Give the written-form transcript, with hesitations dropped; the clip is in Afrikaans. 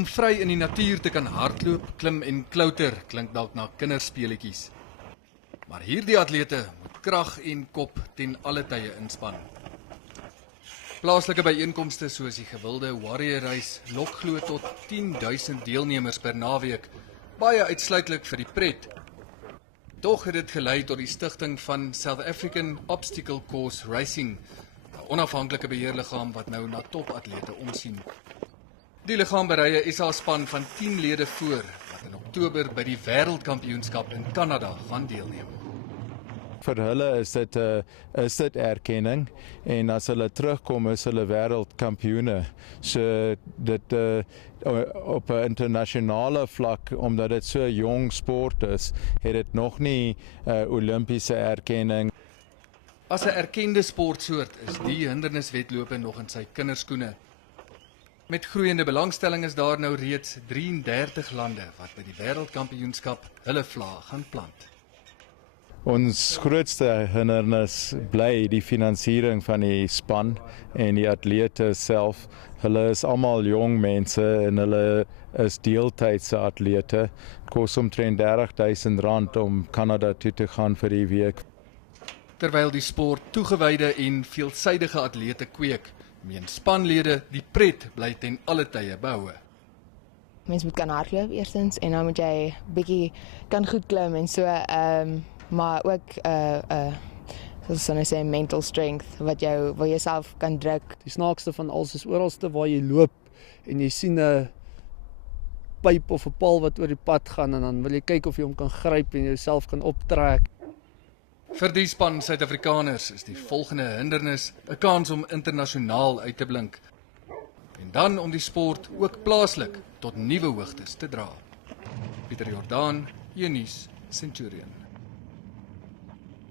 Om vry in die natuur te kan hardloop, klim en klouter klink dalk na kinderspeletjies. Maar hierdie atlete moet krag en kop ten alle tye inspann. Plaaslike byeenkomste soos die gewilde Warrior Race lok glo tot 10.000 deelnemers per naweek, baie uitsluitlik vir die pret. Tog het dit gelei tot die stigting van South African Obstacle Course Racing, 'n onafhanklike beheerliggaam wat nou na topatlete omsien. Die liggaam berei 'n SA-span van 10 lede voor, wat in Oktober by die Wêreldkampioenskap in Kanada gaan deelneem. Vir hulle is dit erkenning en as hulle terugkom is hulle wêreldkampioene. So dit op 'n internasionale vlak, omdat dit so 'n jong sport is, het dit nog nie Olimpiese erkenning. As 'n erkende sportsoort is die hinderniswedlope nog in sy kinderskoene. Met groeiende belangstelling is daar nou reeds 33 lande wat by die Wêreldkampioenskap hulle vlae gaan plant. Ons grootste hindernis bly die finansiering van die span en die atlete self. Hulle is almal jong mense en hulle is deeltydse atlete. Kos omtrent R30.000 om Kanada toe te gaan vir die week. Terwyl die sport toegewyde en veelsidige atlete kweek, meen spanlede die pret bly ten alle tye behoue. Mens moet kan hardloop eerstens en dan moet jy bietjie kan goed klim en so maar ook soos ons sê mental strength wat jou jouself kan druk. Die snaakste van alles is oralste waar jy loop en jy sien 'n pyp of 'n paal wat oor die pad gaan en dan wil jy kyk of jy hom kan gryp en jouself kan optrek. Vir die span Suid-Afrikaners is die volgende hindernis 'n kans om internasionaal uit te blink. En dan om die sport ook plaaslik tot nuwe hoogtes te dra. Pieter Jordaan, Unies, Centurion.